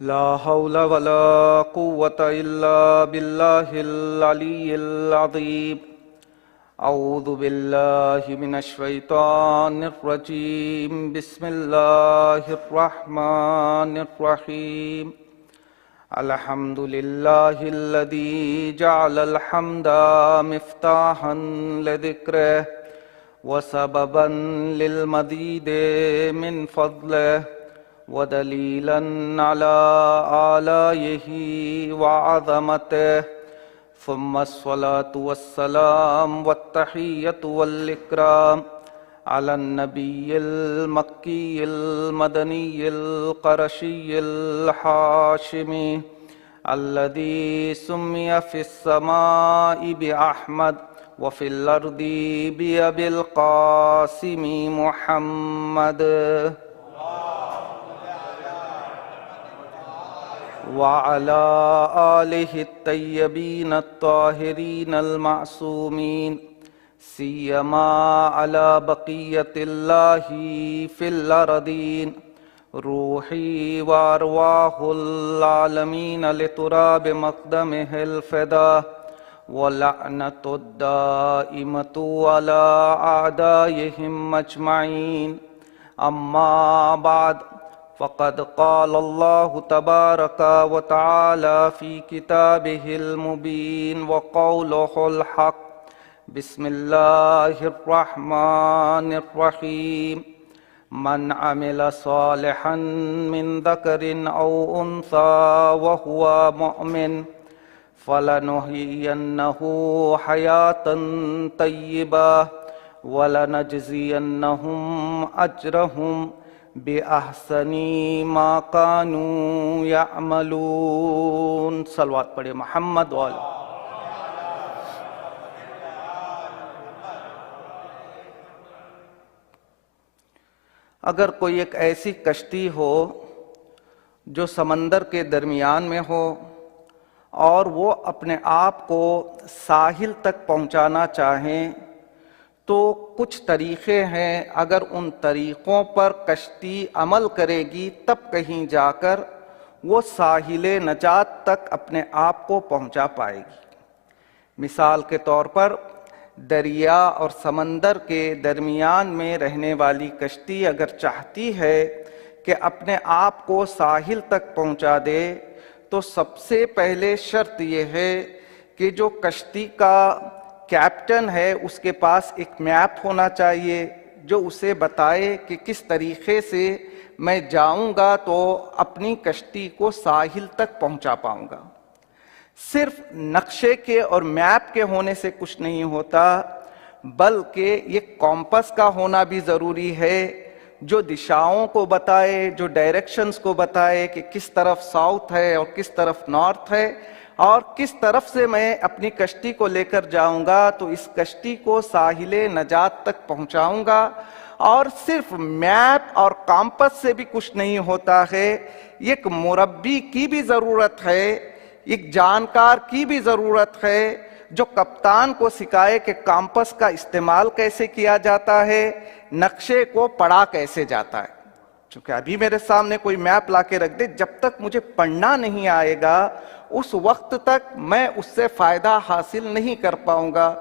لا حول ولا قوة إلا بالله العلي العظيم. أعوذ بالله من الشيطان الرجيم. بسم الله الرحمن الرحيم. الحمد لله الذي جعل الحمد مفتاحا لذكره وسببا للمزيد من فضله ودليلا على آلائه وعظمته، ثم الصلاة والسلام والتحية والإكرام على النبي المكي المدني القرشي الحاشمي الذي سمي في السماء بأحمد وفي الأرض بأبي القاسم محمد، وعلى آله الطيبين الطاهرين المعصومين، سيما على بقية الله في الأرضين. روحي وأرواح العالمين لتراب مقدمه الفداء، ولعنة الدائمة على أعدائهم أجمعين. أما بعد، فقد قال الله تبارك وتعالى في كتابه المبين وقوله الحق. بسم الله الرحمن الرحيم. من عمل صالحا من ذكر أو أنثى وهو مؤمن فلنحيينه حياة طيبة ولنجزينهم أجرهم بِأَحْسَنِ مَا كَانُوا يَعْمَلُونَ. صلوات پڑھے محمد والے. اگر کوئی ایک ایسی کشتی ہو جو سمندر کے درمیان میں ہو اور وہ اپنے آپ کو ساحل تک پہنچانا چاہیں تو کچھ طریقے ہیں. اگر ان طریقوں پر کشتی عمل کرے گی تب کہیں جا کر وہ ساحل نجات تک اپنے آپ کو پہنچا پائے گی. مثال کے طور پر دریا اور سمندر کے درمیان میں رہنے والی کشتی اگر چاہتی ہے کہ اپنے آپ کو ساحل تک پہنچا دے تو سب سے پہلے شرط یہ ہے کہ جو کشتی کا کیپٹن ہے اس کے پاس ایک میپ ہونا چاہیے جو اسے بتائے کہ کس طریقے سے میں جاؤں گا تو اپنی کشتی کو ساحل تک پہنچا پاؤں گا. صرف نقشے کے اور میپ کے ہونے سے کچھ نہیں ہوتا بلکہ یہ کمپس کا ہونا بھی ضروری ہے جو دشاؤں کو بتائے، جو ڈائریکشنز کو بتائے کہ کس طرف ساؤتھ ہے اور کس طرف نارتھ ہے اور کس طرف سے میں اپنی کشتی کو لے کر جاؤں گا تو اس کشتی کو ساحل نجات تک پہنچاؤں گا. اور صرف میپ اور کمپس سے بھی کچھ نہیں ہوتا ہے، ایک مربی کی بھی ضرورت ہے، ایک جانکار کی بھی ضرورت ہے جو کپتان کو سکھائے کہ کمپس کا استعمال کیسے کیا جاتا ہے، نقشے کو پڑھا کیسے جاتا ہے. چونکہ ابھی میرے سامنے کوئی میپ لا کے رکھ دے، جب تک مجھے پڑھنا نہیں آئے گا اس وقت تک میں اس سے فائدہ حاصل نہیں کر پاؤں گا.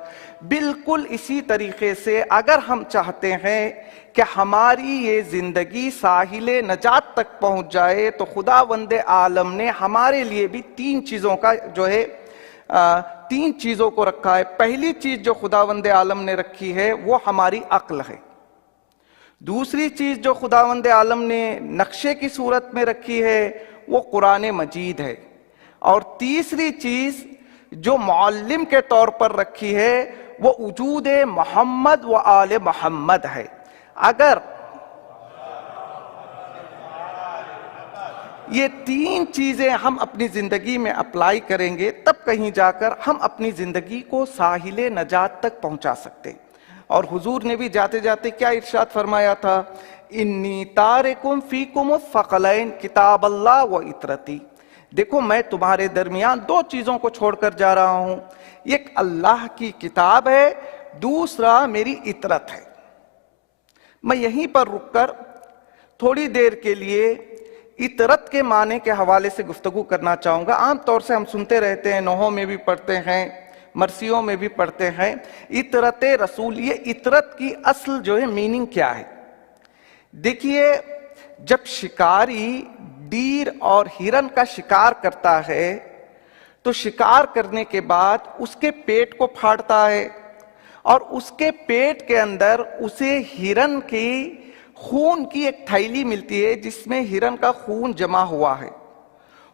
بالکل اسی طریقے سے اگر ہم چاہتے ہیں کہ ہماری یہ زندگی ساحل نجات تک پہنچ جائے تو خداوند عالم نے ہمارے لیے بھی تین چیزوں کو رکھا ہے. پہلی چیز جو خداوند عالم نے رکھی ہے وہ ہماری عقل ہے. دوسری چیز جو خداوند عالم نے نقشے کی صورت میں رکھی ہے وہ قرآن مجید ہے. اور تیسری چیز جو معلم کے طور پر رکھی ہے وہ وجود محمد و آل محمد ہے. اگر یہ تین چیزیں ہم اپنی زندگی میں اپلائی کریں گے تب کہیں جا کر ہم اپنی زندگی کو ساحل نجات تک پہنچا سکتے. اور حضور نے بھی جاتے جاتے کیا ارشاد فرمایا تھا؟ انی تارکم فیکم الثقلین کتاب اللہ و اطرتی. دیکھو میں تمہارے درمیان دو چیزوں کو چھوڑ کر جا رہا ہوں، ایک اللہ کی کتاب ہے، دوسرا میری اطرت ہے. میں یہیں پر رک کر تھوڑی دیر کے لیے اطرت کے معنی کے حوالے سے گفتگو کرنا چاہوں گا۔ عام طور سے ہم سنتے رہتے ہیں، نوحوں میں بھی پڑھتے ہیں، مرثیوں میں بھی پڑھتے ہیں، اطرت رسول۔ یہ اطرت کی اصل جو ہے میننگ کیا ہے؟ دیکھیے، جب شکاری ڈیر اور ہرن کا شکار کرتا ہے تو شکار کرنے کے بعد اس کے پیٹ کو پھاڑتا ہے، اور اس کے پیٹ کے اندر اسے ہرن کی خون کی ایک تھیلی ملتی ہے جس میں ہرن کا خون جمع ہوا ہے۔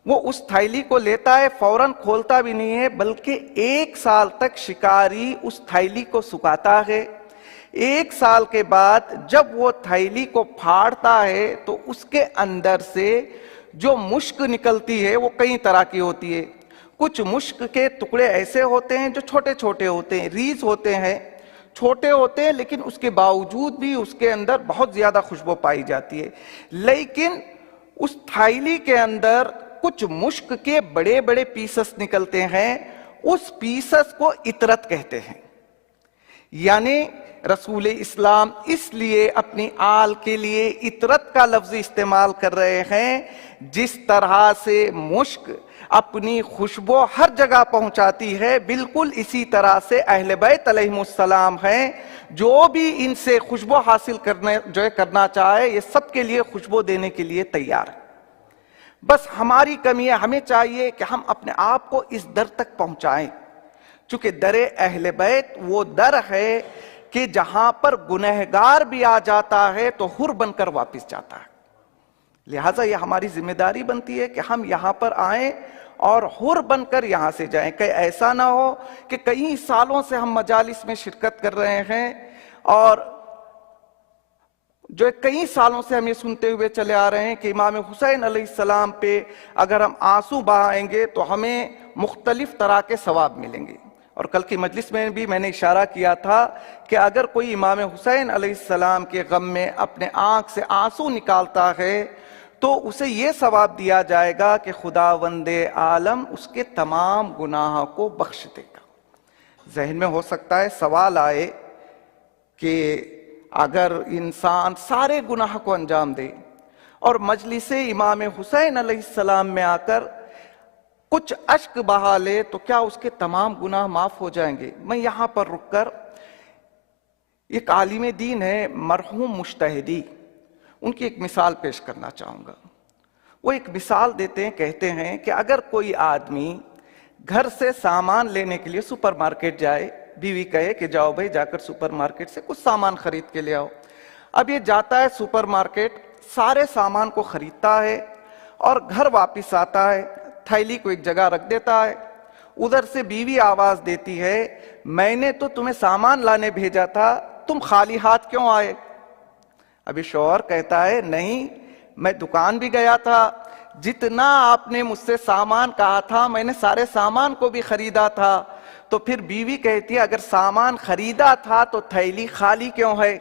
وہ اس تھیلی کو لیتا ہے، فوراً کھولتا بھی نہیں ہے، بلکہ 1 سال تک شکاری اس تھیلی کو سکھاتا ہے۔ 1 سال کے بعد جب وہ تھیلی کو پھاڑتا ہے تو اس کے اندر سے جو مشک نکلتی ہے وہ کئی طرح کی ہوتی ہے۔ کچھ مشک کے ٹکڑے ایسے ہوتے ہیں جو چھوٹے چھوٹے ہوتے ہیں، ریز ہوتے ہیں، چھوٹے ہوتے ہیں، لیکن اس کے باوجود بھی اس کے اندر بہت زیادہ خوشبو پائی جاتی ہے۔ لیکن اس تھیلی کے اندر کچھ مشک کے بڑے بڑے پیسز نکلتے ہیں، اس پیسز کو اطرت کہتے ہیں۔ یعنی رسول اسلام اس لیے اپنی آل کے لیے اطرت کا لفظ استعمال کر رہے ہیں، جس طرح سے مشک اپنی خوشبو ہر جگہ پہنچاتی ہے، بالکل اسی طرح سے اہل بیت علیہم السلام ہیں، جو بھی ان سے خوشبو حاصل کرنا چاہے یہ سب کے لیے خوشبو دینے کے لیے تیار ہے۔ بس ہماری کمی ہے، ہمیں چاہیے کہ ہم اپنے آپ کو اس در تک پہنچائیں، چونکہ در اہل بیت وہ در ہے کہ جہاں پر گنہگار بھی آ جاتا ہے تو حر بن کر واپس جاتا ہے۔ لہٰذا یہ ہماری ذمہ داری بنتی ہے کہ ہم یہاں پر آئیں اور حر بن کر یہاں سے جائیں، کہ ایسا نہ ہو کہ کئی سالوں سے ہم مجالس میں شرکت کر رہے ہیں اور جو کئی سالوں سے ہم یہ سنتے ہوئے چلے آ رہے ہیں کہ امام حسین علیہ السلام پہ اگر ہم آنسو بہائیں گے تو ہمیں مختلف طرح کے ثواب ملیں گے۔ اور کل کی مجلس میں بھی میں نے اشارہ کیا تھا کہ اگر کوئی امام حسین علیہ السلام کے غم میں اپنے آنکھ سے آنسو نکالتا ہے تو اسے یہ ثواب دیا جائے گا کہ خداوند عالم اس کے تمام گناہوں کو بخش دے گا۔ ذہن میں ہو سکتا ہے سوال آئے کہ اگر انسان سارے گناہ کو انجام دے اور مجلس امام حسین علیہ السلام میں آ کر کچھ اشک بہا لے تو کیا اس کے تمام گناہ معاف ہو جائیں گے؟ میں یہاں پر رک کر ایک عالم دین ہے مرحوم مجتہدی، ان کی ایک مثال پیش کرنا چاہوں گا۔ وہ ایک مثال دیتے ہیں، کہتے ہیں کہ اگر کوئی آدمی گھر سے سامان لینے کے لیے سپر مارکیٹ جائے، بیوی کہے کہ جاؤ بھائی جا کر سپر مارکیٹ سے کچھ سامان خرید کے لے آؤ۔ اب یہ جاتا ہے سپر مارکیٹ، سارے سامان کو خریدتا ہے اور گھر واپس آتا ہے، تھیلی کو ایک جگہ رکھ دیتا ہے۔ ادھر سے بیوی آواز دیتی ہے، میں نے تو تمہیں سامان لانے بھیجا تھا، تم خالی ہاتھ کیوں آئے؟ ابھی شوہر کہتا ہے، نہیں میں دکان بھی گیا تھا، جتنا آپ نے مجھ سے سامان کہا تھا میں نے سارے سامان کو بھی خریدا تھا۔ تو پھر بیوی کہتی ہے، اگر سامان خریدا تھا تو تھیلی خالی کیوں ہے؟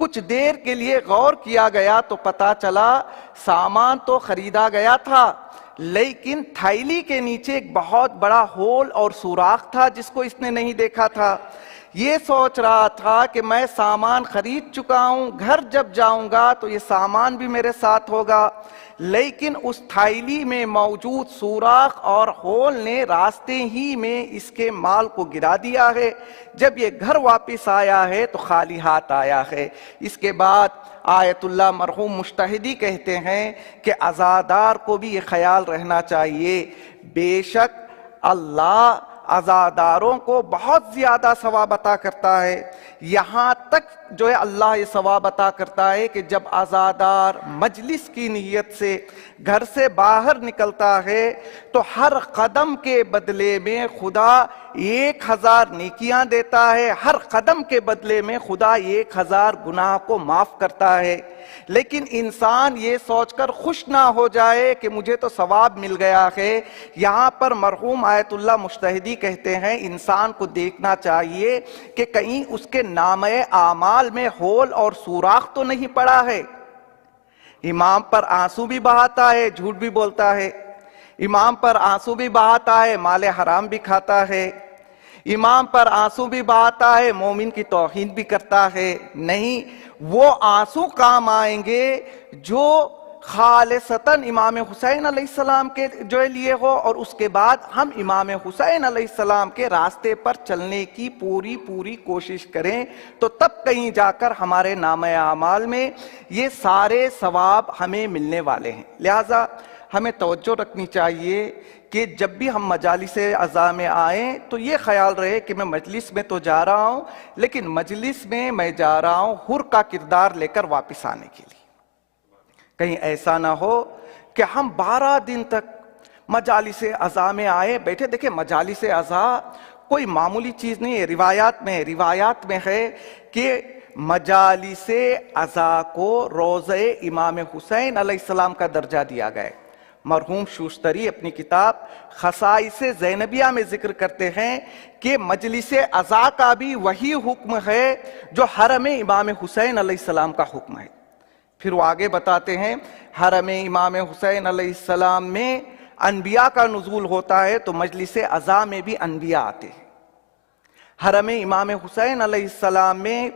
کچھ دیر کے لیے غور کیا گیا تو پتا چلا سامان تو خریدا گیا تھا، لیکن تھیلی کے نیچے ایک بہت بڑا ہول اور سوراخ تھا جس کو اس نے نہیں دیکھا تھا۔ یہ سوچ رہا تھا کہ میں سامان خرید چکا ہوں، گھر جب جاؤں گا تو یہ سامان بھی میرے ساتھ ہوگا، لیکن اس تھیلی میں موجود سوراخ اور ہول نے راستے ہی میں اس کے مال کو گرا دیا ہے۔ جب یہ گھر واپس آیا ہے تو خالی ہاتھ آیا ہے۔ اس کے بعد آیت اللہ مرحوم مجتہدی کہتے ہیں کہ عزادار کو بھی یہ خیال رہنا چاہیے، بے شک اللہ عزاداروں کو بہت زیادہ ثواب عطا کرتا ہے، یہاں تک جو ہے اللہ یہ ثواب عطا کرتا ہے کہ جب عزادار مجلس کی نیت سے گھر سے باہر نکلتا ہے تو ہر قدم کے بدلے میں خدا 1000 نیکیاں دیتا ہے، ہر قدم کے بدلے میں خدا 1000 گناہ کو معاف کرتا ہے۔ لیکن انسان یہ سوچ کر خوش نہ ہو جائے کہ مجھے تو ثواب مل گیا ہے۔ یہاں پر مرحوم آیت اللہ مجتہدی کہتے ہیں انسان کو دیکھنا چاہیے کہ کہیں اس کے نامہ اعمال میں ہول اور سوراخ تو نہیں پڑا ہے۔ امام پر آنسو بھی بہاتا ہے، جھوٹ بھی بولتا ہے، امام پر آنسو بھی بہاتا ہے، مال حرام بھی کھاتا ہے، امام پر آنسو بھی بہاتا ہے، مومن کی توہین بھی کرتا ہے۔ نہیں، وہ آنسو کام آئیں گے جو خالصتاً امام حسین علیہ السلام کے جو لیے ہو، اور اس کے بعد ہم امام حسین علیہ السلام کے راستے پر چلنے کی پوری کوشش کریں، تو تب کہیں جا کر ہمارے نامہ اعمال میں یہ سارے ثواب ہمیں ملنے والے ہیں۔ لہٰذا ہمیں توجہ رکھنی چاہیے کہ جب بھی ہم مجالس عزا میں آئیں تو یہ خیال رہے کہ میں مجلس میں تو جا رہا ہوں، لیکن مجلس میں جا رہا ہوں حر کا کردار لے کر واپس آنے کے لیے۔ کہیں ایسا نہ ہو کہ ہم 12 دن تک مجالس عزا میں آئے بیٹھے۔ دیکھیں مجالس عزا کوئی معمولی چیز نہیں ہے، روایات میں ہے کہ مجالس عزا کو روضہ امام حسین علیہ السلام کا درجہ دیا گیا ہے۔ مرحوم شوشتری اپنی کتاب خصائص زینبیہ میں ذکر کرتے ہیں کہ مجلس عزا کا بھی وہی حکم ہے جو حرم امام حسین علیہ السلام کا حکم ہے۔ پھر وہ آگے بتاتے ہیں حرم امام حسین علیہ السلام میں انبیاء کا نزول ہوتا ہے تو مجلس عزا میں بھی انبیاء آتے ہیں۔ حرم امام حسین علیہ السلام میں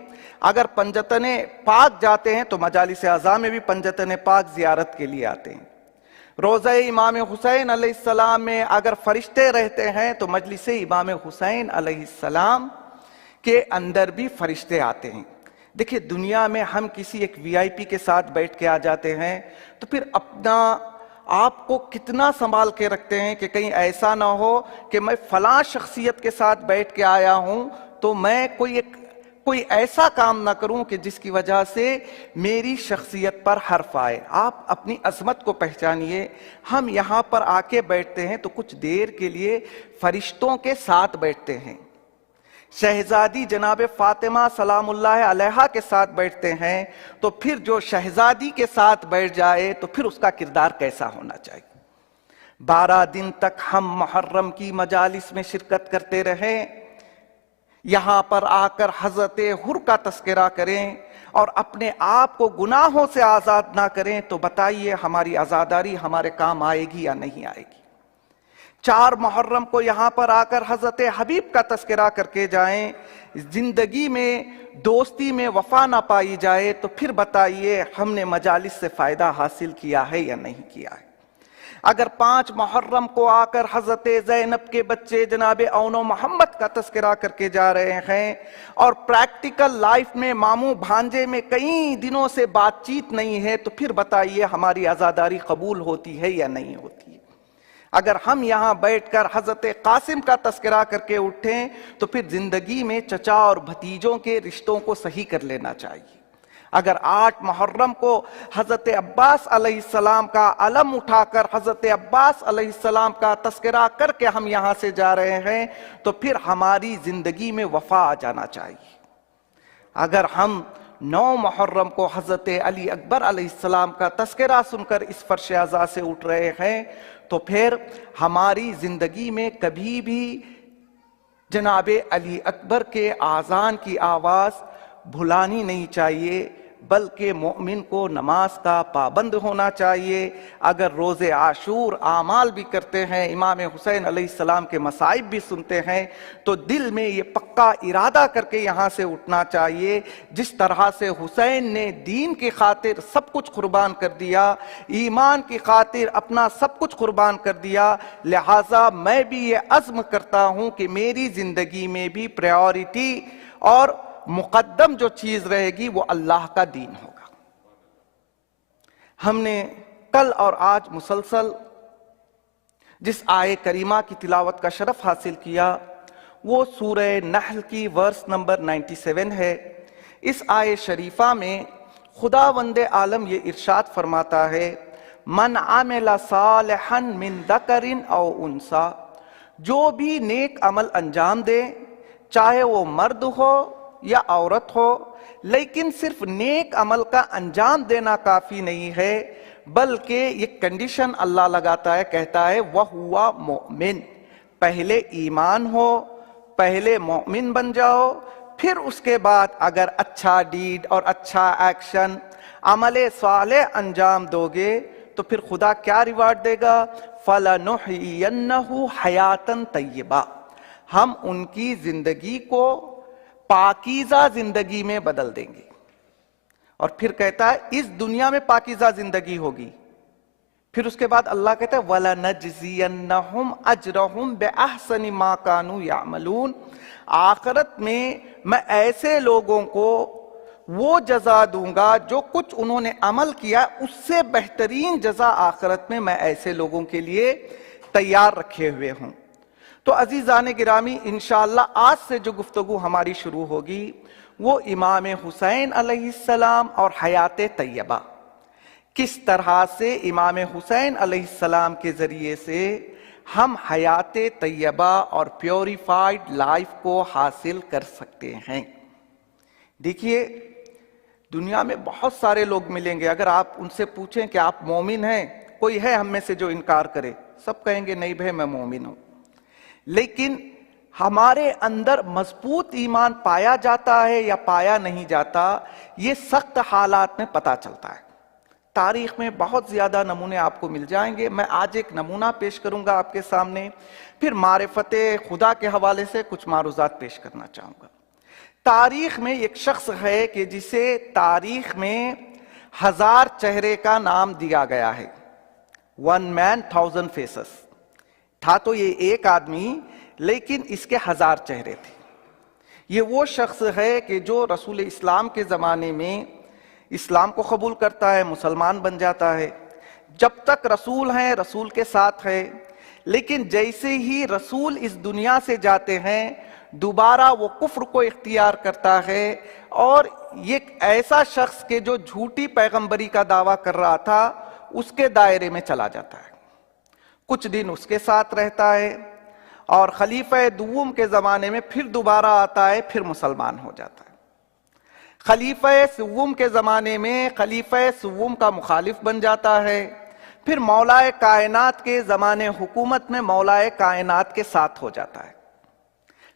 اگر پنجتن پاک جاتے ہیں تو مجالس عزا میں بھی پنجتن پاک زیارت کے لیے آتے ہیں۔ روضہ امام حسین علیہ السلام میں اگر فرشتے رہتے ہیں تو مجلس امام حسین علیہ السلام کے اندر بھی فرشتے آتے ہیں۔ دیکھیں دنیا میں ہم کسی ایک وی آئی پی کے ساتھ بیٹھ کے آ جاتے ہیں تو پھر اپنا آپ کو کتنا سنبھال کے رکھتے ہیں کہ کہیں ایسا نہ ہو کہ میں فلاں شخصیت کے ساتھ بیٹھ کے آیا ہوں تو میں کوئی ایسا کام نہ کروں کہ جس کی وجہ سے میری شخصیت پر حرف آئے۔ آپ اپنی عظمت کو پہچانیے۔ ہم یہاں پر آ کے بیٹھتے ہیں تو کچھ دیر کے لیے فرشتوں کے ساتھ بیٹھتے ہیں، شہزادی جناب فاطمہ سلام اللہ علیہا کے ساتھ بیٹھتے ہیں، تو پھر جو شہزادی کے ساتھ بیٹھ جائے تو پھر اس کا کردار کیسا ہونا چاہیے۔ 12 دن تک ہم محرم کی مجالس میں شرکت کرتے رہیں، یہاں پر آ کر حضرت حر کا تذکرہ کریں اور اپنے آپ کو گناہوں سے آزاد نہ کریں، تو بتائیے ہماری آزاداری ہمارے کام آئے گی یا نہیں آئے گی؟ 4 محرم کو یہاں پر آ کر حضرت حبیب کا تذکرہ کر کے جائیں، زندگی میں دوستی میں وفا نہ پائی جائے تو پھر بتائیے ہم نے مجالس سے فائدہ حاصل کیا ہے یا نہیں کیا ہے؟ اگر 5 محرم کو آ کر حضرت زینب کے بچے جناب اون و محمد کا تذکرہ کر کے جا رہے ہیں اور پریکٹیکل لائف میں ماموں بھانجے میں کئی دنوں سے بات چیت نہیں ہے، تو پھر بتائیے ہماری عزاداری قبول ہوتی ہے یا نہیں ہوتی ہے؟ اگر ہم یہاں بیٹھ کر حضرت قاسم کا تذکرہ کر کے اٹھیں تو پھر زندگی میں چچا اور بھتیجوں کے رشتوں کو صحیح کر لینا چاہیے۔ اگر 8 محرم کو حضرت عباس علیہ السلام کا علم اٹھا کر حضرت عباس علیہ السلام کا تذکرہ کر کے ہم یہاں سے جا رہے ہیں تو پھر ہماری زندگی میں وفا آ جانا چاہیے۔ اگر ہم 9 محرم کو حضرت علی اکبر علیہ السلام کا تذکرہ سن کر اس فرش عزا سے اٹھ رہے ہیں تو پھر ہماری زندگی میں کبھی بھی جناب علی اکبر کے آذان کی آواز بھلانی نہیں چاہیے، بلکہ مومن کو نماز کا پابند ہونا چاہیے۔ اگر روز عاشور اعمال بھی کرتے ہیں، امام حسین علیہ السلام کے مصائب بھی سنتے ہیں، تو دل میں یہ پکا ارادہ کر کے یہاں سے اٹھنا چاہیے، جس طرح سے حسین نے دین کی خاطر سب کچھ قربان کر دیا، ایمان کی خاطر اپنا سب کچھ قربان کر دیا، لہٰذا میں بھی یہ عزم کرتا ہوں کہ میری زندگی میں بھی پریورٹی اور مقدم جو چیز رہے گی وہ اللہ کا دین ہوگا۔ ہم نے کل اور آج مسلسل جس آیے کریمہ کی تلاوت کا شرف حاصل کیا وہ سورہ نحل کی ورس نمبر 97 ہے۔ اس آیے شریفہ میں خداوند عالم یہ ارشاد فرماتا ہے، من عمل صالحا من ذکر او انثی، جو بھی نیک عمل انجام دے، چاہے وہ مرد ہو یا عورت ہو، لیکن صرف نیک عمل کا انجام دینا کافی نہیں ہے، بلکہ یہ کنڈیشن اللہ لگاتا ہے، کہتا ہے وَهُوَ مُؤْمِن، پہلے ایمان ہو، پہلے مومن بن جاؤ، پھر اس کے بعد اگر اچھا ڈیڈ اور اچھا ایکشن عمل صالح انجام دو گے تو پھر خدا کیا ریوارڈ دے گا؟ فَلَنُحْيِيَنَّهُ حَيَاتًا طَيِّبَةً، ہم ان کی زندگی کو پاکیزہ زندگی میں بدل دیں گے۔ اور پھر کہتا ہے اس دنیا میں پاکیزہ زندگی ہوگی. پھر اس کے بعد اللہ کہتا ہے وَلَنَجْزِيَنَّهُمْ أَجْرَهُمْ بِأَحْسَنِ مَا كَانُوا يَعْمَلُونَ. آخرت میں ایسے لوگوں کو وہ جزا دوں گا جو کچھ انہوں نے عمل کیا اس سے بہترین جزا آخرت میں ایسے لوگوں کے لیے تیار رکھے ہوئے ہوں. تو عزیزان گرامی انشاءاللہ آج سے جو گفتگو ہماری شروع ہوگی وہ امام حسین علیہ السلام اور حیات طیبہ، کس طرح سے امام حسین علیہ السلام کے ذریعے سے ہم حیات طیبہ اور پیوریفائڈ لائف کو حاصل کر سکتے ہیں. دیکھیے دنیا میں بہت سارے لوگ ملیں گے، اگر آپ ان سے پوچھیں کہ آپ مومن ہیں، کوئی ہے ہم میں سے جو انکار کرے؟ سب کہیں گے نہیں بھائی میں مومن ہوں. لیکن ہمارے اندر مضبوط ایمان پایا جاتا ہے یا پایا نہیں جاتا، یہ سخت حالات میں پتہ چلتا ہے. تاریخ میں بہت زیادہ نمونے آپ کو مل جائیں گے. میں آج ایک نمونہ پیش کروں گا آپ کے سامنے، پھر معرفت خدا کے حوالے سے کچھ معروضات پیش کرنا چاہوں گا. تاریخ میں ایک شخص ہے کہ جسے تاریخ میں 1000 چہرے کا نام دیا گیا ہے. 1 man 1000 faces. تھا تو یہ ایک آدمی لیکن اس کے 1000 چہرے تھے. یہ وہ شخص ہے کہ جو رسول اسلام کے زمانے میں اسلام کو قبول کرتا ہے، مسلمان بن جاتا ہے. جب تک رسول ہیں رسول کے ساتھ ہے، لیکن جیسے ہی رسول اس دنیا سے جاتے ہیں دوبارہ وہ کفر کو اختیار کرتا ہے اور یہ ایسا شخص کہ جو جھوٹی پیغمبری کا دعویٰ کر رہا تھا اس کے دائرے میں چلا جاتا ہے. کچھ دن اس کے ساتھ رہتا ہے اور خلیفہ دوم کے زمانے میں پھر دوبارہ آتا ہے، پھر مسلمان ہو جاتا ہے. خلیفہ سوم کے زمانے میں خلیفہ سوم کا مخالف بن جاتا ہے، پھر مولا کائنات کے زمانے حکومت میں مولا کائنات کے ساتھ ہو جاتا ہے.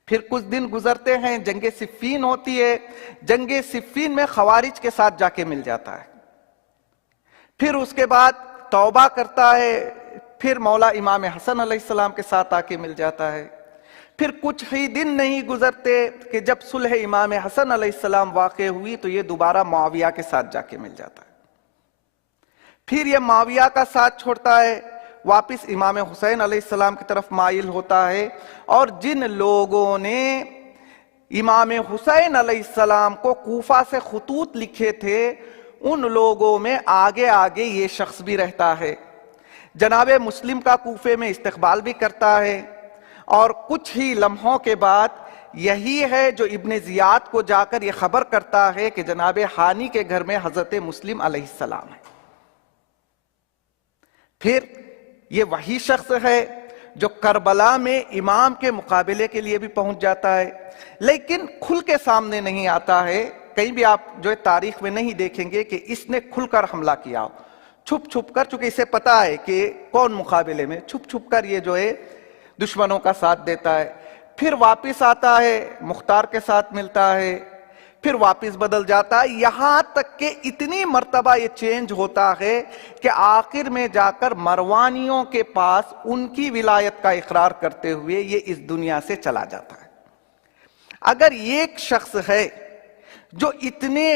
پھر کچھ دن گزرتے ہیں، جنگ صفین ہوتی ہے، جنگ صفین میں خوارج کے ساتھ جا کے مل جاتا ہے. پھر اس کے بعد توبہ کرتا ہے، پھر مولا امام حسن علیہ السلام کے ساتھ آ کے مل جاتا ہے. پھر کچھ ہی دن نہیں گزرتے کہ جب صلح امام حسن علیہ السلام واقع ہوئی تو یہ دوبارہ معاویہ کے ساتھ جا کے مل جاتا ہے. پھر یہ معاویہ کا ساتھ چھوڑتا ہے، واپس امام حسین علیہ السلام کی طرف مائل ہوتا ہے. اور جن لوگوں نے امام حسین علیہ السلام کو کوفہ سے خطوط لکھے تھے ان لوگوں میں آگے آگے یہ شخص بھی رہتا ہے. جناب مسلم کا کوفے میں استقبال بھی کرتا ہے اور کچھ ہی لمحوں کے بعد یہی ہے جو ابن زیاد کو جا کر یہ خبر کرتا ہے کہ جناب حانی کے گھر میں حضرت مسلم علیہ السلام ہے. پھر یہ وہی شخص ہے جو کربلا میں امام کے مقابلے کے لیے بھی پہنچ جاتا ہے، لیکن کھل کے سامنے نہیں آتا ہے. کہیں بھی آپ جو تاریخ میں نہیں دیکھیں گے کہ اس نے کھل کر حملہ کیا، چھپ چھپ کر، چونکہ اسے پتا ہے کہ کون مقابلے میں، چھپ چھپ کر یہ جو ہے دشمنوں کا ساتھ دیتا ہے. پھر واپس آتا ہے، مختار کے ساتھ ملتا ہے، پھر واپس بدل جاتا ہے، یہاں تک کہ اتنی مرتبہ یہ چینج ہوتا ہے کہ آخر میں جا کر مروانیوں کے پاس ان کی ولایت کا اقرار کرتے ہوئے یہ اس دنیا سے چلا جاتا ہے. اگر ایک شخص ہے جو اتنے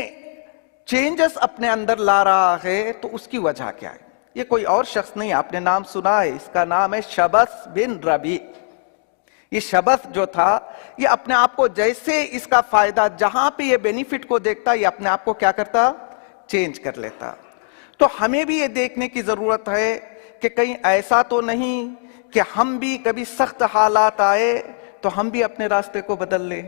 چینجز اپنے اندر لا رہا ہے تو اس کی وجہ کیا ہے؟ یہ کوئی اور شخص نہیں، آپ نے نام سنا ہے، اس کا نام ہے شبث بن ربیع. یہ شبث جو تھا یہ اپنے آپ کو جیسے اس کا فائدہ جہاں پہ یہ بینیفٹ کو دیکھتا یہ اپنے آپ کو کیا کرتا؟ چینج کر لیتا. تو ہمیں بھی یہ دیکھنے کی ضرورت ہے کہ کہیں ایسا تو نہیں کہ ہم بھی کبھی سخت حالات آئے تو ہم بھی اپنے راستے کو بدل لیں.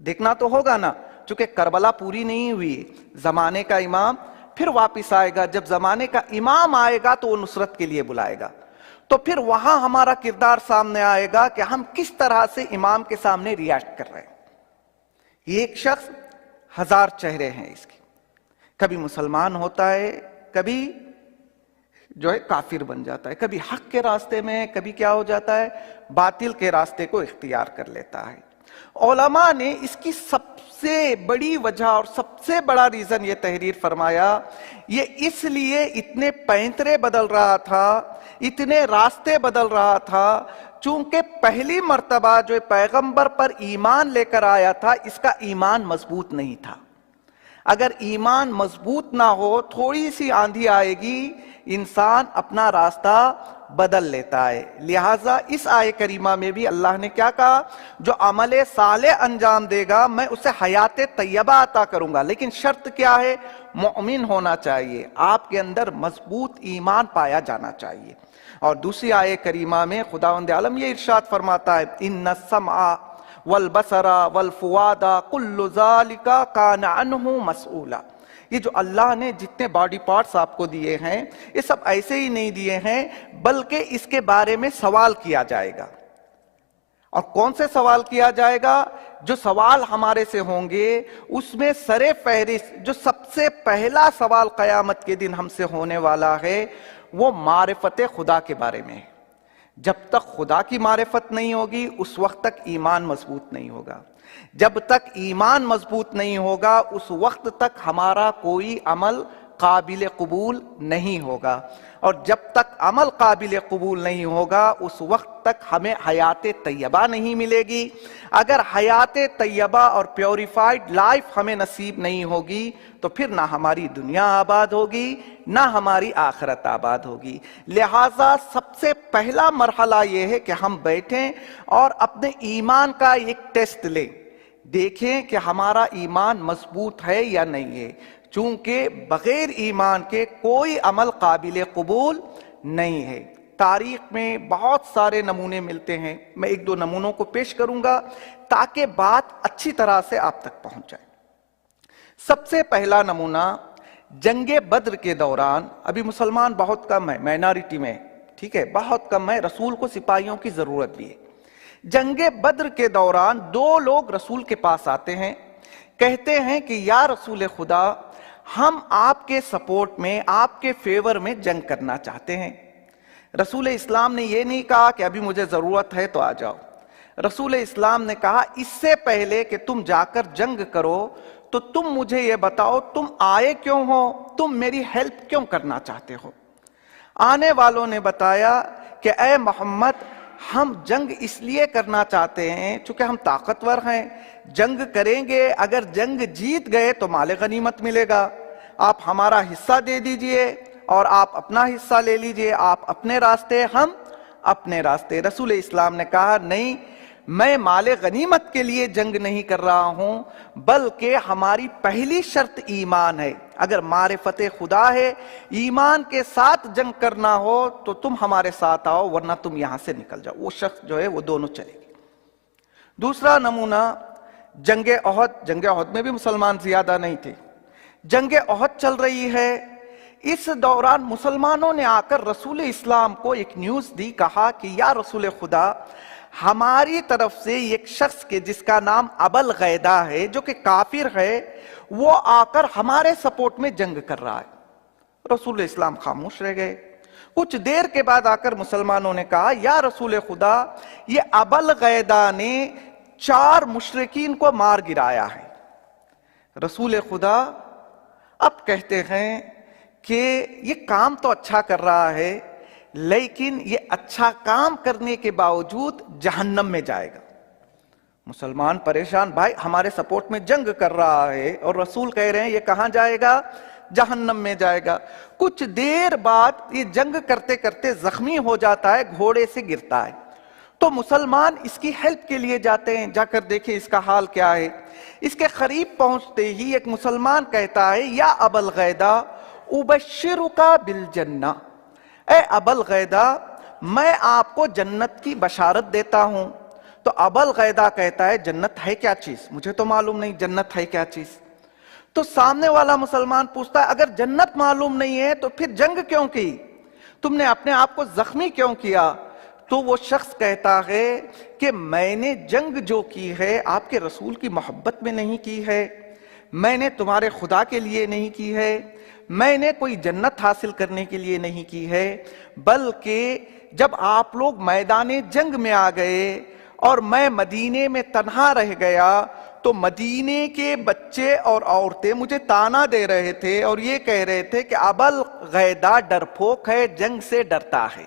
دیکھنا تو ہوگا نا، چونکہ کربلا پوری نہیں ہوئی، زمانے کا امام پھر واپس آئے گا. جب زمانے کا امام آئے گا تو وہ نصرت کے لیے بلائے گا، تو پھر وہاں ہمارا کردار سامنے آئے گا کہ ہم کس طرح سے امام کے سامنے ریاکٹ کر رہے ہیں. ایک شخص 1000 چہرے ہیں اس کے، کبھی مسلمان ہوتا ہے، کبھی جو ہے کافر بن جاتا ہے، کبھی حق کے راستے میں، کبھی کیا ہو جاتا ہے باطل کے راستے کو اختیار کر لیتا ہے. علماء نے اس کی سب سے بڑی وجہ اور سب سے بڑا ریزن یہ تحریر فرمایا، یہ اس لیے اتنے پینترے بدل رہا تھا، اتنے راستے بدل رہا تھا، چونکہ پہلی مرتبہ جو پیغمبر پر ایمان لے کر آیا تھا اس کا ایمان مضبوط نہیں تھا. اگر ایمان مضبوط نہ ہو، تھوڑی سی آندھی آئے گی، انسان اپنا راستہ بدل لیتا ہے۔ لہٰذا اس آیہ کریمہ میں بھی اللہ نے کیا کہا؟ جو عمل صالح انجام دے گا میں اسے حیات طیبہ عطا کروں گا، لیکن شرط کیا ہے؟ مومن ہونا چاہیے، آپ کے اندر مضبوط ایمان پایا جانا چاہیے۔ اور دوسری آیہ کریمہ میں خداوند عالم یہ ارشاد فرماتا ہے، ان السمع والبصر والفؤاد کل ذالک کان عنہ مسئولا۔ یہ جو اللہ نے جتنے باڈی پارٹس آپ کو دیے ہیں، یہ سب ایسے ہی نہیں دیے ہیں، بلکہ اس کے بارے میں سوال کیا جائے گا۔ اور کون سے سوال کیا جائے گا؟ جو سوال ہمارے سے ہوں گے اس میں سر فہرست جو سب سے پہلا سوال قیامت کے دن ہم سے ہونے والا ہے وہ معرفت خدا کے بارے میں ہے۔ جب تک خدا کی معرفت نہیں ہوگی اس وقت تک ایمان مضبوط نہیں ہوگا۔ جب تک ایمان مضبوط نہیں ہوگا اس وقت تک ہمارا کوئی عمل قابل قبول نہیں ہوگا، اور جب تک عمل قابل قبول نہیں ہوگا اس وقت تک ہمیں حیات طیبہ نہیں ملے گی۔ اگر حیات طیبہ اور پیوریفائڈ لائف ہمیں نصیب نہیں ہوگی تو پھر نہ ہماری دنیا آباد ہوگی نہ ہماری آخرت آباد ہوگی۔ لہٰذا سب سے پہلا مرحلہ یہ ہے کہ ہم بیٹھیں اور اپنے ایمان کا ایک ٹیسٹ لیں، دیکھیں کہ ہمارا ایمان مضبوط ہے یا نہیں ہے، چونکہ بغیر ایمان کے کوئی عمل قابل قبول نہیں ہے۔ تاریخ میں بہت سارے نمونے ملتے ہیں، میں ایک دو نمونوں کو پیش کروں گا تاکہ بات اچھی طرح سے آپ تک پہنچ جائے۔ سب سے پہلا نمونہ جنگ بدر کے دوران، ابھی مسلمان بہت کم ہے، مائنارٹی میں، ٹھیک ہے، بہت کم ہے، رسول کو سپاہیوں کی ضرورت بھی ہے۔ جنگ بدر کے دوران دو لوگ رسول کے پاس آتے ہیں، کہتے ہیں کہ یا رسول خدا ہم آپ کے سپورٹ میں آپ کے فیور میں جنگ کرنا چاہتے ہیں۔ رسول اسلام نے یہ نہیں کہا کہ ابھی مجھے ضرورت ہے تو آ جاؤ۔ رسول اسلام نے کہا اس سے پہلے کہ تم جا کر جنگ کرو تو تم مجھے یہ بتاؤ تم آئے کیوں ہو، تم میری ہیلپ کیوں کرنا چاہتے ہو؟ آنے والوں نے بتایا کہ اے محمد ہم جنگ اس لیے کرنا چاہتے ہیں چونکہ ہم طاقتور ہیں، جنگ کریں گے، اگر جنگ جیت گئے تو مال غنیمت ملے گا، آپ ہمارا حصہ دے دیجئے اور آپ اپنا حصہ لے لیجئے، آپ اپنے راستے ہم اپنے راستے۔ رسول اسلام نے کہا نہیں، میں مال غنیمت کے لیے جنگ نہیں کر رہا ہوں، بلکہ ہماری پہلی شرط ایمان ہے۔ اگر معرفت خدا ہے، ایمان کے ساتھ جنگ کرنا ہو تو تم ہمارے ساتھ آؤ ورنہ تم یہاں سے نکل جاؤ۔ وہ شخص جو ہے وہ دونوں چلے گئے۔ دوسرا نمونہ جنگ احد۔ جنگ احد میں بھی مسلمان زیادہ نہیں تھے، جنگ احد چل رہی ہے، اس دوران مسلمانوں نے آ کر رسول اسلام کو ایک نیوز دی، کہا کہ یا رسول خدا ہماری طرف سے ایک شخص کے جس کا نام ابو الغیدہ ہے جو کہ کافر ہے وہ آ کر ہمارے سپورٹ میں جنگ کر رہا ہے۔ رسول اسلام خاموش رہ گئے۔ کچھ دیر کے بعد آ کر مسلمانوں نے کہا یا رسول خدا یہ ابو الغیدہ نے 4 مشرکین کو مار گرایا ہے۔ رسول خدا اب کہتے ہیں کہ یہ کام تو اچھا کر رہا ہے لیکن یہ اچھا کام کرنے کے باوجود جہنم میں جائے گا۔ مسلمان پریشان، بھائی ہمارے سپورٹ میں جنگ کر رہا ہے اور رسول کہہ رہے ہیں یہ کہاں جائے گا؟ جہنم میں جائے گا۔ کچھ دیر بعد یہ جنگ کرتے کرتے زخمی ہو جاتا ہے، گھوڑے سے گرتا ہے، تو مسلمان اس کی ہیلپ کے لیے جاتے ہیں، جا کر دیکھیں اس کا حال کیا ہے۔ اس کے قریب پہنچتے ہی ایک مسلمان کہتا ہے یا ابو الغیدہ ابشرک بالجنہ، اے ابو الغیدہ میں آپ کو جنت کی بشارت دیتا ہوں۔ تو ابو الغیدہ کہتا ہے جنت ہے کیا چیز؟ مجھے تو معلوم نہیں جنت ہے کیا چیز۔ تو سامنے والا مسلمان پوچھتا ہے اگر جنت معلوم نہیں ہے تو پھر جنگ کیوں کی؟ تم نے اپنے آپ کو زخمی کیوں کیا؟ تو وہ شخص کہتا ہے کہ میں نے جنگ جو کی ہے آپ کے رسول کی محبت میں نہیں کی ہے، میں نے تمہارے خدا کے لیے نہیں کی ہے، میں نے کوئی جنت حاصل کرنے کے لیے نہیں کی ہے، بلکہ جب آپ لوگ میدان جنگ میں آ گئے اور میں مدینے میں تنہا رہ گیا تو مدینے کے بچے اور عورتیں مجھے تانا دے رہے تھے اور یہ کہہ رہے تھے کہ ابو الغیدہ ڈرپوک ہے، جنگ سے ڈرتا ہے۔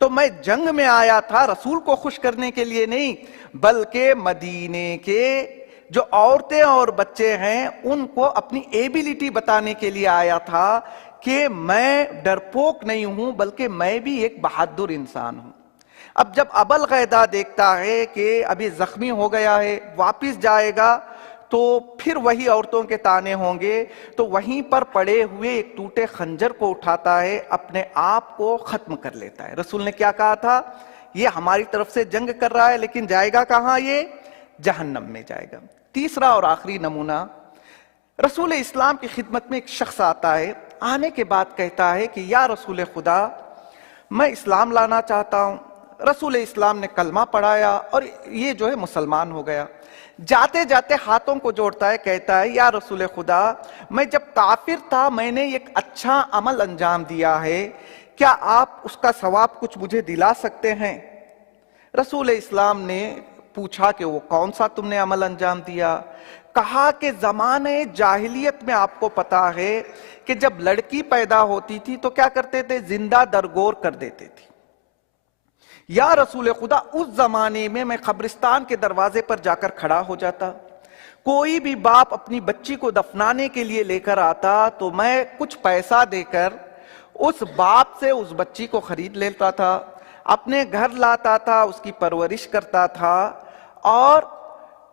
تو میں جنگ میں آیا تھا رسول کو خوش کرنے کے لیے نہیں، بلکہ مدینے کے جو عورتیں اور بچے ہیں ان کو اپنی ایبیلٹی بتانے کے لیے آیا تھا کہ میں ڈرپوک نہیں ہوں بلکہ میں بھی ایک بہادر انسان ہوں۔ اب جب ابوالغیدہ دیکھتا ہے کہ ابھی زخمی ہو گیا ہے، واپس جائے گا تو پھر وہی عورتوں کے تانے ہوں گے، تو وہیں پر پڑے ہوئے ایک ٹوٹے خنجر کو اٹھاتا ہے، اپنے آپ کو ختم کر لیتا ہے۔ رسول نے کیا کہا تھا؟ یہ ہماری طرف سے جنگ کر رہا ہے لیکن جائے گا کہاں؟ یہ جہنم میں جائے گا۔ تیسرا اور آخری نمونہ، رسول اسلام کی خدمت میں ایک شخص آتا ہے، آنے کے بعد کہتا ہے کہ یا رسول خدا، میں اسلام لانا چاہتا ہوں۔ رسول اسلام نے کلمہ پڑھایا اور یہ جو ہے مسلمان ہو گیا۔ جاتے جاتے ہاتھوں کو جوڑتا ہے، کہتا ہے یا رسول خدا، میں جب کافر تھا میں نے ایک اچھا عمل انجام دیا ہے، کیا آپ اس کا ثواب کچھ مجھے دلا سکتے ہیں؟ رسول اسلام نے پوچھا کہ وہ کون سا تم نے عمل انجام دیا؟ کہا کہ زمانے جاہلیت میں آپ کو پتا ہے کہ جب لڑکی پیدا ہوتی تھی تو کیا کرتے تھے؟ زندہ درگور کر دیتے تھے۔ یا رسول خدا، اس زمانے میں قبرستان کے دروازے پر جا کر کھڑا ہو جاتا، کوئی بھی باپ اپنی بچی کو دفنانے کے لیے لے کر آتا تو میں کچھ پیسہ دے کر اس باپ سے اس بچی کو خرید لیتا تھا، اپنے گھر لاتا تھا، اس کی پرورش کرتا تھا، اور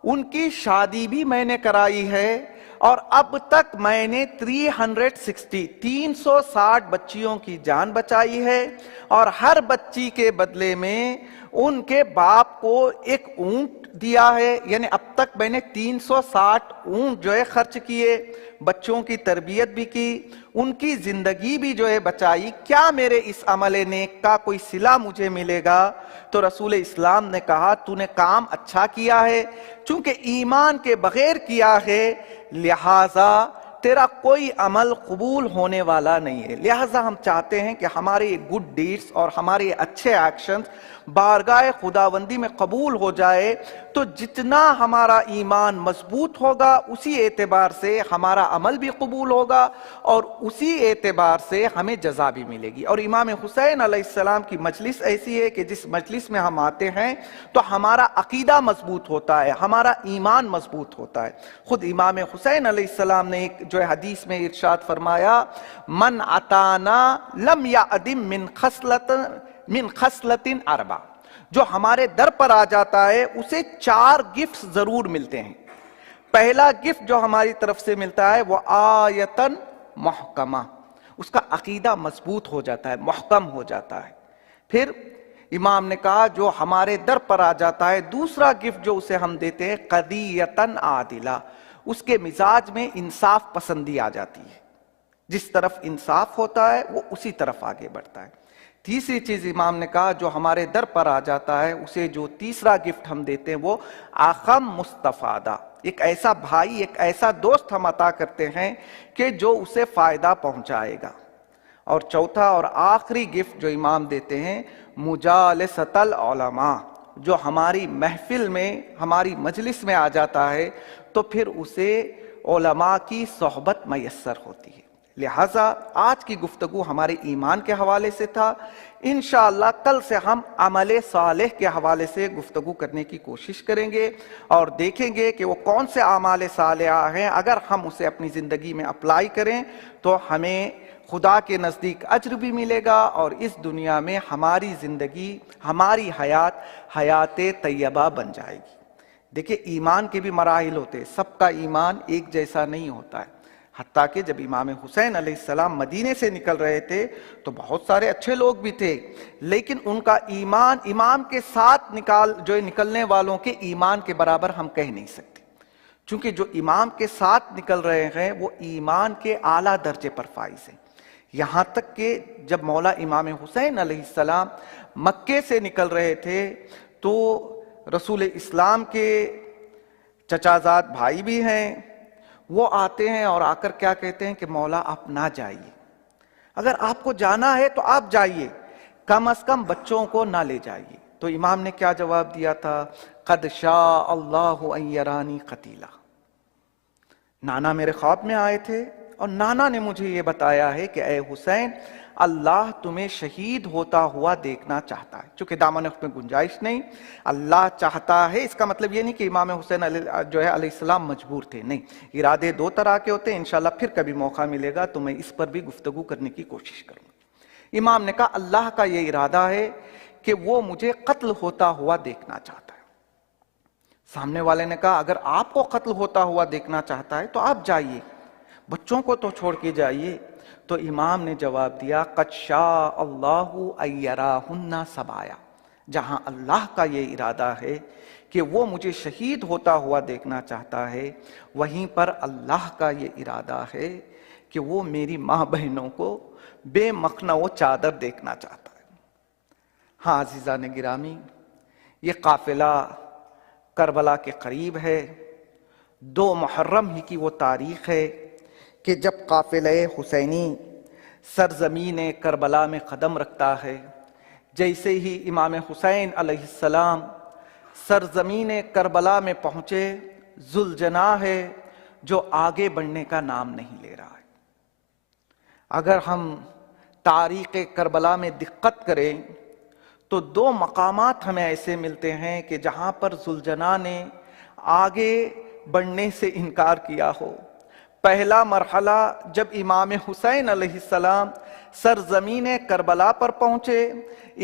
ان کی شادی بھی میں نے کرائی ہے، اور اب تک میں نے 360 بچیوں کی جان بچائی ہے، اور ہر بچی کے بدلے میں ان کے باپ کو ایک اونٹ دیا ہے، یعنی اب تک میں نے 360 اونٹ جو ہے خرچ کیے، بچوں کی تربیت بھی کی، ان کی زندگی بھی جو ہے بچائی، کیا میرے اس عمل نیک کا کوئی صلہ مجھے ملے گا؟ تو رسول اسلام نے کہا تو نے کام اچھا کیا ہے، چونکہ ایمان کے بغیر کیا ہے لہذا تیرا کوئی عمل قبول ہونے والا نہیں ہے۔ لہذا ہم چاہتے ہیں کہ ہمارے گڈ ڈیڈز اور ہمارے اچھے ایکشنز بارگاہ خداوندی میں قبول ہو جائے، تو جتنا ہمارا ایمان مضبوط ہوگا اسی اعتبار سے ہمارا عمل بھی قبول ہوگا اور اسی اعتبار سے ہمیں جزا بھی ملے گی۔ اور امام حسین علیہ السلام کی مجلس ایسی ہے کہ جس مجلس میں ہم آتے ہیں تو ہمارا عقیدہ مضبوط ہوتا ہے، ہمارا ایمان مضبوط ہوتا ہے۔ خود امام حسین علیہ السلام نے ایک جو حدیث میں ارشاد فرمایا، من اتانا لم یعدم من خصلت اربع، جو ہمارے در پر آ جاتا ہے اسے 4 گفٹ ضرور ملتے ہیں۔ پہلا گفٹ جو ہماری طرف سے ملتا ہے وہ آیتن محکمہ، اس کا عقیدہ مضبوط ہو جاتا ہے، محکم ہو جاتا ہے۔ پھر امام نے کہا جو ہمارے در پر آ جاتا ہے دوسرا گفٹ جو اسے ہم دیتے ہیں، قضیۃً عادلہ، اس کے مزاج میں انصاف پسندی آ جاتی ہے، جس طرف انصاف ہوتا ہے وہ اسی طرف آگے بڑھتا ہے۔ تیسری چیز امام نے کہا جو ہمارے در پر آ جاتا ہے اسے جو تیسرا گفٹ ہم دیتے ہیں وہ آخم مستفادہ، ایک ایسا بھائی، ایک ایسا دوست ہم عطا کرتے ہیں کہ جو اسے فائدہ پہنچائے گا۔ اور چوتھا اور آخری گفٹ جو امام دیتے ہیں، مجالست العلماء، جو ہماری محفل میں، ہماری مجلس میں آ جاتا ہے تو پھر اسے علماء کی صحبت میسر ہوتی ہے۔ لہٰذا آج کی گفتگو ہمارے ایمان کے حوالے سے تھا، انشاءاللہ کل سے ہم عمل صالح کے حوالے سے گفتگو کرنے کی کوشش کریں گے اور دیکھیں گے کہ وہ کون سے اعمال صالحہ ہیں، اگر ہم اسے اپنی زندگی میں اپلائی کریں تو ہمیں خدا کے نزدیک اجر بھی ملے گا اور اس دنیا میں ہماری زندگی، ہماری حیات طیبہ بن جائے گی۔ دیکھیں ایمان کے بھی مراحل ہوتے ہیں، سب کا ایمان ایک جیسا نہیں ہوتا ہے، حتیٰ کہ جب امام حسین علیہ السلام مدینے سے نکل رہے تھے تو بہت سارے اچھے لوگ بھی تھے، لیکن ان کا ایمان امام کے ساتھ نکلنے والوں کے ایمان کے برابر ہم کہہ نہیں سکتے، چونکہ جو امام کے ساتھ نکل رہے ہیں وہ ایمان کے اعلیٰ درجے پر فائز ہیں۔ یہاں تک کہ جب مولا امام حسین علیہ السلام مکے سے نکل رہے تھے تو رسول اسلام کے چچا زاد بھائی بھی ہیں، وہ آتے ہیں اور آ کر کیا کہتے ہیں کہ مولا آپ نہ جائیے، اگر آپ کو جانا ہے تو آپ جائیے، کم از کم بچوں کو نہ لے جائیے۔ تو امام نے کیا جواب دیا تھا؟ قد شاء اللہ ان یرانی قتیلا، نانا میرے خواب میں آئے تھے اور نانا نے مجھے یہ بتایا ہے کہ اے حسین اللہ تمہیں شہید ہوتا ہوا دیکھنا چاہتا ہے. چونکہ دامن اس میں گنجائش نہیں، اللہ چاہتا ہے. اس کا مطلب یہ نہیں کہ امام حسین علیہ السلام مجبور تھے، نہیں. ارادے دو طرح کے ہوتے ہیں. انشاءاللہ پھر کبھی موقع ملے گا تو میں اس پر بھی گفتگو کرنے کی کوشش کروں گا. امام نے کہا اللہ کا یہ ارادہ ہے کہ وہ مجھے قتل ہوتا ہوا دیکھنا چاہتا ہے. سامنے والے نے کہا اگر آپ کو قتل ہوتا ہوا دیکھنا چاہتا ہے تو آپ جائیے، بچوں کو تو چھوڑ کے جائیے. تو امام نے جواب دیا قد شاء اللہ ان یراہن سبایا. جہاں اللہ کا یہ ارادہ ہے کہ وہ مجھے شہید ہوتا ہوا دیکھنا چاہتا ہے، وہیں پر اللہ کا یہ ارادہ ہے کہ وہ میری ماں بہنوں کو بے مخنہ و چادر دیکھنا چاہتا ہے. ہاں عزیزان گرامی، یہ قافلہ کربلا کے قریب ہے. 2 محرم ہی کی وہ تاریخ ہے کہ جب قافلہ حسینی سرزمین کربلا میں قدم رکھتا ہے. جیسے ہی امام حسین علیہ السلام سرزمین کربلا میں پہنچے، ذوالجناح ہے جو آگے بڑھنے کا نام نہیں لے رہا ہے. اگر ہم تاریخ کربلا میں دقت کریں تو 2 مقامات ہمیں ایسے ملتے ہیں کہ جہاں پر ذوالجناح نے آگے بڑھنے سے انکار کیا ہو. پہلا مرحلہ جب امام حسین علیہ السلام سرزمین کربلا پر پہنچے،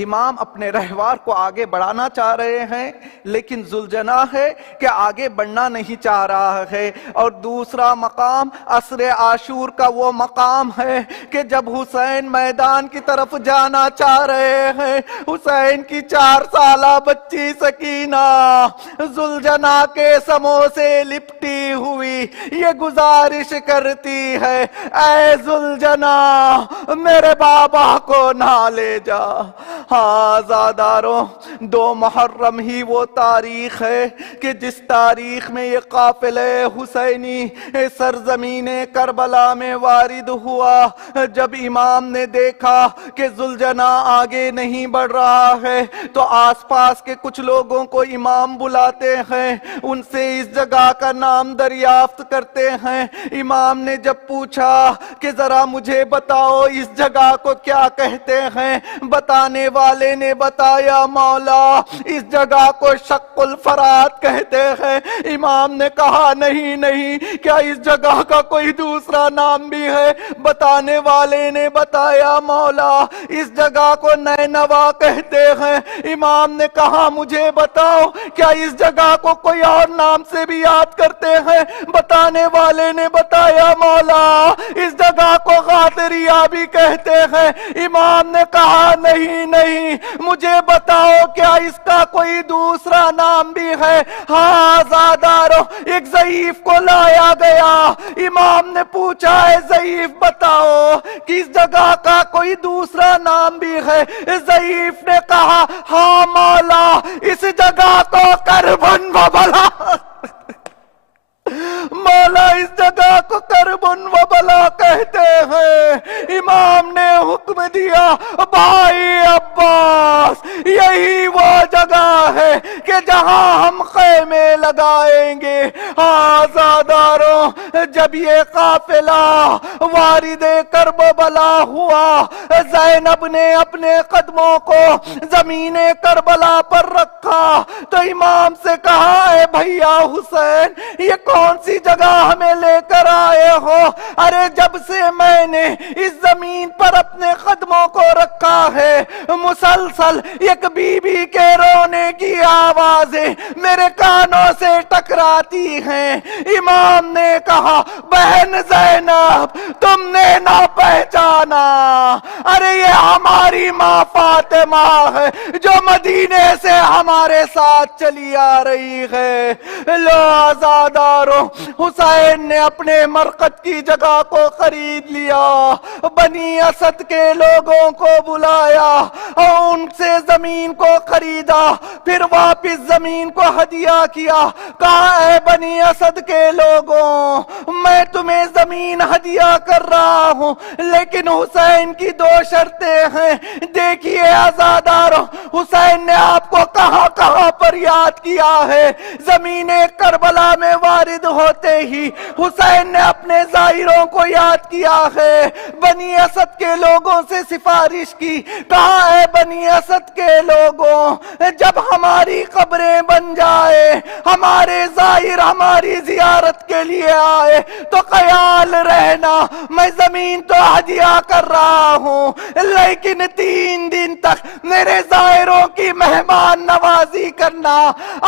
امام اپنے رہوار کو آگے بڑھانا چاہ رہے ہیں لیکن ذوالجناح ہے کہ آگے بڑھنا نہیں چاہ رہا ہے. اور دوسرا مقام عصر عاشور کا وہ مقام ہے کہ جب حسین میدان کی طرف جانا چاہ رہے ہیں، حسین کی 4 سالہ بچی سکینہ ذوالجناح کے سموں سے لپٹی ہوئی یہ گزارش کرتی ہے اے ذوالجناح میرے بابا کو نہ لے جا. ہاں زاداروں، 2 محرم ہی وہ تاریخ ہے کہ جس تاریخ میں یہ قافلہ حسینی سرزمین کربلا میں وارد ہوا. جب امام نے دیکھا کہ ذوالجناح آگے نہیں بڑھ رہا ہے تو آس پاس کے کچھ لوگوں کو امام بلاتے ہیں، ان سے اس جگہ کا نام دریافت کرتے ہیں. امام نے جب پوچھا کہ ذرا مجھے بتاؤ اس جگہ کو کیا کہتے ہیں، بتانے والے نے بتایا مولا اس جگہ کو شق الفرات کہتے ہیں. امام نے کہا نہیں، کیا اس جگہ کا کوئی دوسرا نام بھی ہے؟ بتانے والے نے بتایا مولا اس جگہ کو نینوا کہتے ہیں. امام نے کہا مجھے بتاؤ کیا اس جگہ کو کوئی اور نام سے بھی یاد کرتے ہیں؟ بتانے والے نے بتایا مولا اس جگہ کو غادریہ بھی کہتے ہیں. امام نے کہا نہیں، مجھے بتاؤ کیا اس کا کوئی دوسرا نام بھی ہے؟ ہاں زادارو، ایک ضعیف کو لایا گیا. امام نے پوچھا ہے ضعیف بتاؤ کہ اس جگہ کا کوئی دوسرا نام بھی ہے؟ ضعیف نے کہا ہاں مولا اس جگہ کو کربن و بلا مولا اس جگہ کو کربن و بلا کہتے ہیں. امام نے حکم دیا بھائی عباس یہی وہ جگہ ہے کہ جہاں ہم خیمے لگائیں گے. آزاداروں، جب یہ قافلہ وارد کربلا ہوا، زینب نے اپنے قدموں کو زمین کربلا پر رکھا تو امام سے کہا اے بھیا حسین یہ کون سی جگہ ہمیں لے کر آئے ہو؟ ارے جب سے میں نے اس زمین پر اپنے قدموں کو رکھا ہے مسلسل ایک بی بی کے رونے کی آوازیں میرے کانوں سے ٹکراتی ہیں. امام نے کہا بہن زینب تم نے نہ پہچانا، ارے یہ ہماری ماں فاطمہ ہے جو مدینے سے ہمارے ساتھ چلی آ رہی ہے. لو آزادارو، حسین نے اپنے مرقد کی جگہ کو خرید لیا، بنی اسد کے لوگوں کو بلایا اور ان سے زمین کو خریدا، پھر واپس زمین کو ہدیہ کیا. کہا اے بنی اسد کے لوگوں میں تمہیں زمین ہدیہ کر رہا ہوں لیکن حسین کی 2 شرطیں ہیں. دیکھیے آزادارو، حسین نے آپ کو کہاں کہاں پر فریاد کیا ہے۔ زمین کربلا میں وارد ہوتے ہی حسین نے اپنے ظاہروں کو یاد کیا ہے، بنی اسد کے لوگوں سے سفارش کی، کہا اے بنی اسد کے لوگوں، جب ہماری قبریں بن جائے، ہمارے ظاہر ہماری زیارت کے لیے آئے تو خیال رہنا میں زمین تو ہدیہ کر رہا ہوں، لیکن 3 دن تک میرے ظاہروں کی مہمان نوازی کرنا۔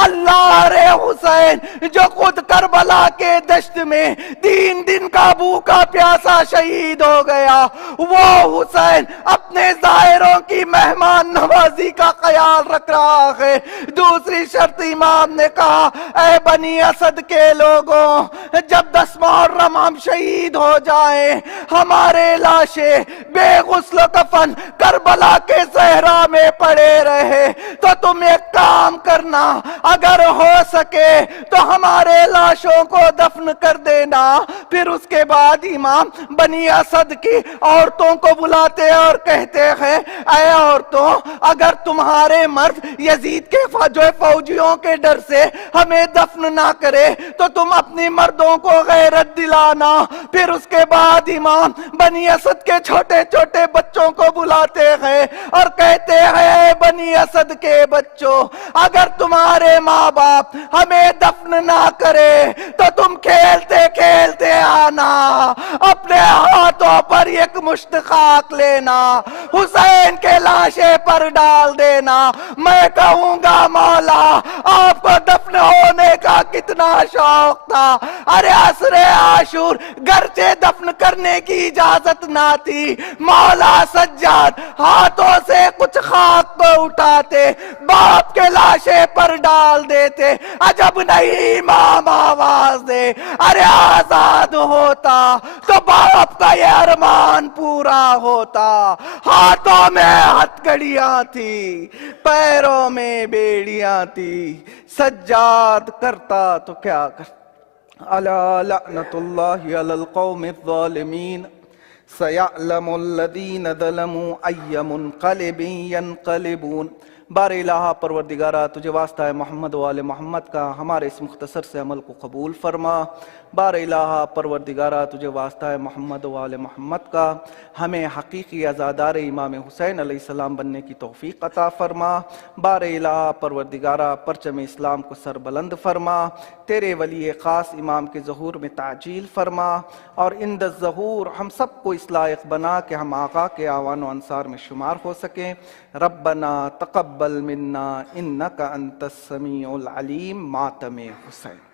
اللہ رے حسین جو خود کربلا کے دشت میں 3 دن کا بھوکا پیاسا شہید ہو گیا، وہ حسین اپنے ظاہروں کی مہمان نوازی کا خیال رکھ رہا ہے۔ دوسری شرط امام نے کہا اے بنی اسد کے لوگوں، جب 10 محرم ہم شہید ہو جائیں، ہمارے لاشیں بے غسل و کفن کربلا کے صحرا میں پڑے رہے تو تم ایک کام کرنا، اگر ہو سکے تو ہمارے لاشوں کو دفن کر دینا۔ پھر اس کے بعد امام بنی اسد کی عورتوں کو بلاتے اور کہتے ہیں اے عورتوں، اگر تمہارے مرد یزید کے فوجیوں کے ڈر سے ہمیں دفن نہ کرے تو تم اپنی مردوں کو غیرت دلانا۔ پھر اس کے بعد امام بنی اسد کے چھوٹے چھوٹے بچوں کو بلاتے ہیں اور کہتے ہیں اے بنی اسد کے بچوں، اگر تمہارے ماں باپ ہمیں دفن نہ کرے تو تم کھیلتے کھیلتے آنا، اپنے ہاتھوں پر ایک مشت خاک لینا، حسین کے لاشے پر ڈال دینا۔ میں کہوں گا مولا آپ کو دفن ہونے کا کتنا شوق تھا۔ ارے عصر عاشور گرچہ دفن کرنے کی اجازت نہ تھی، مولا سجاد ہاتھوں سے کچھ خاک کو اٹھاتے، باپ کے لاشے پر ڈال دیتے۔ عجب نہیں امام آواز دے، ارے آزاد ہوتا تو باپ کا یہ ارمان پورا ہوتا۔ ہاتھوں میں ہتھ کڑیاں تھی، پیروں میں بیڑیاں تھی، سجاد کرتا تو کیا کرتا۔ الا لعنت اللہ علی القوم الظالمین سیعلم الذین ظلموا ای منقلب ینقلبون۔ بار الہ پروردگارہ تجھے واسطہ ہے محمد و آل محمد کا، ہمارے اس مختصر سے عمل کو قبول فرما۔ بار الہ پروردگارہ تجھے واسطہ ہے محمد و آل محمد کا، ہمیں حقیقی عزادار امام حسین علیہ السلام بننے کی توفیق عطا فرما۔ بار الہ پروردگارہ پرچم اسلام کو سربلند فرما، تیرے ولی خاص امام کے ظہور میں تعجیل فرما، اور اند الظہور ہم سب کو اس لائق بنا کہ ہم آقا کے اعوان و انصار میں شمار ہو سکیں۔ ربنا تقبل منا انک انت السمیع العلیم، ماتم حسین۔